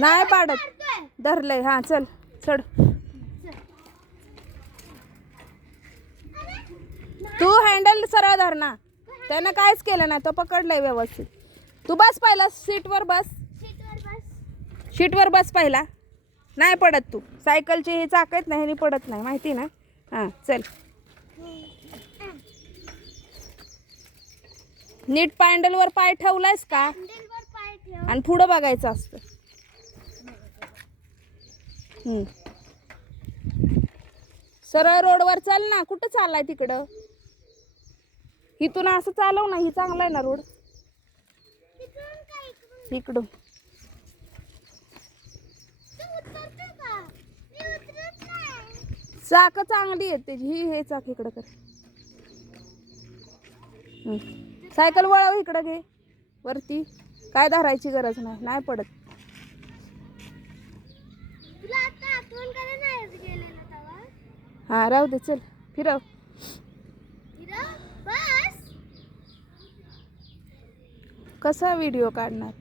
नाही पाडत धरलंय. हा चल चढ. तू हँडल सरळ धर ना. त्यानं काहीच केलं नाही, तो पकडलाय व्यवस्थित. तू बस पहिला सीटवर बस. सीटवर बस पहिला. नाही पडत तू. सायकलचे हे चाक आहेत ना, ह्यानी पडत नाही माहिती ना. हां चल. नीट पॅन्डलवर पाय ठेवलायस का? आणि पुढं बघायचं असतं. सरळ रोडवर चल ना. कुठं चाललाय तिकडं? इथून असं चालव ना. ही चांगला आहे ना रोड. इकडून चाक चांगली येते ही. हे चाक इकडं कर. सायकल वळव इकडं घे वरती. काय धरायची गरज नाही. नाही पडत. हा राहू दे. चल फिरव. कसा व्हिडिओ काढणार?